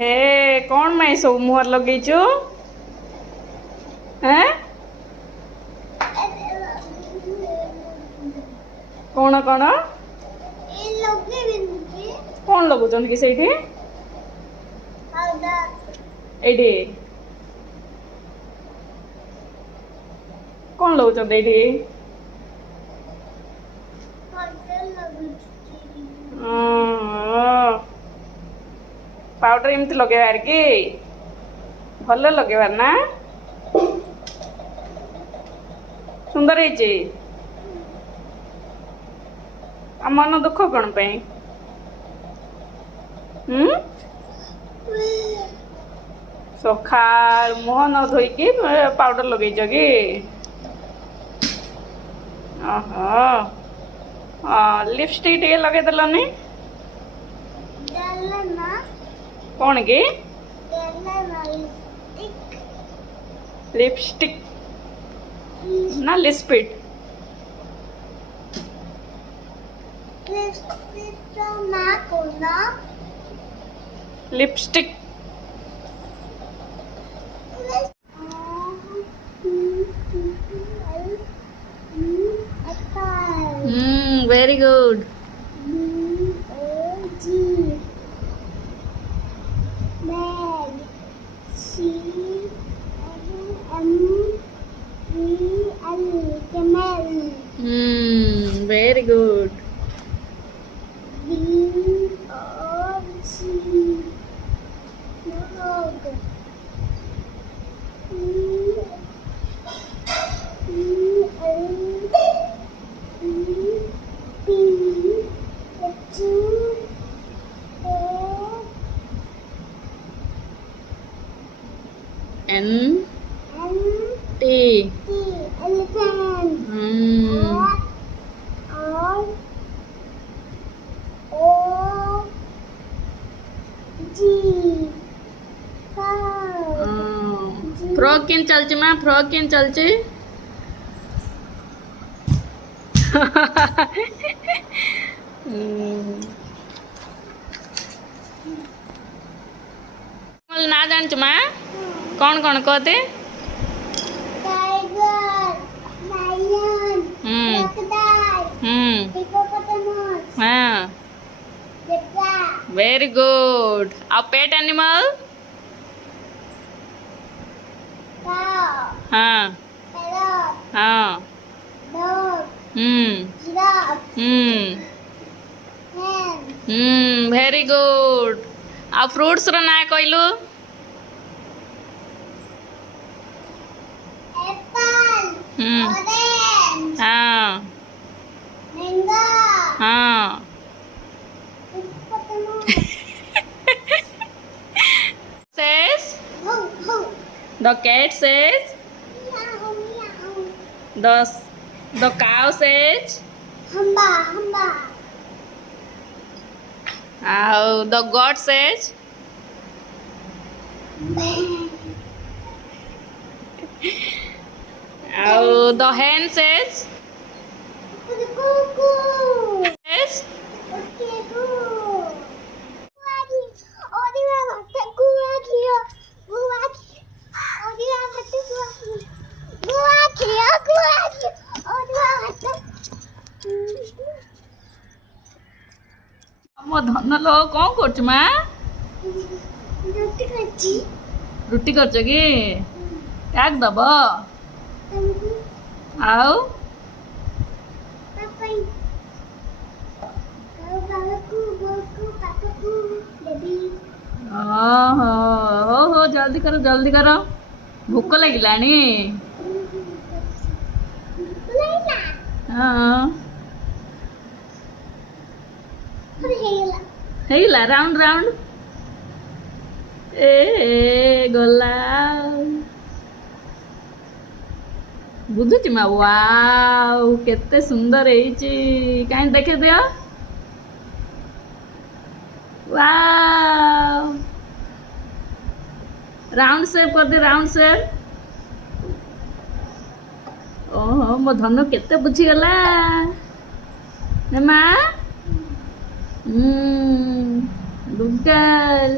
हे कौन मैं सब मुहर लगेचु हैं कौन कौन कौन लगुचन कि सेठी एठी कौन लगुचन एठी पाउडर एमती लगेबार कि भल लगेबार ना सुंदर है मन दुख कौन पे सखा मुह न धोईकी पाउडर लगे कि लिपस्टिक टे लगे देलनी कौन की लिपस्टिक ना lipstick lipstick very good very good N T frock केन चलचे मां फ्रॉक केन चलचे ना जान मां कौन कौन कहते हाँ वेरी गुड आ पेट एनिमल हाँ हाँ वेरी गुड आ फ्रूट्स रो ना कहलु हाँ हाँ says the cat says the cow says the goat says the hen says yes मो धन लो कौन कर माँ रुटी कर कि क्या दब आओ हो जल्दी करो भूख लगिलानी हाँ हेला राउंड राउंड ए गला बुझुची माँ वाव केते सुंदर है कहीं देखे दिया वाव राउंड शेप कर दे राउंड शेप ओहो मो धनु केते बुझी गला ना माँ गुड गर्ल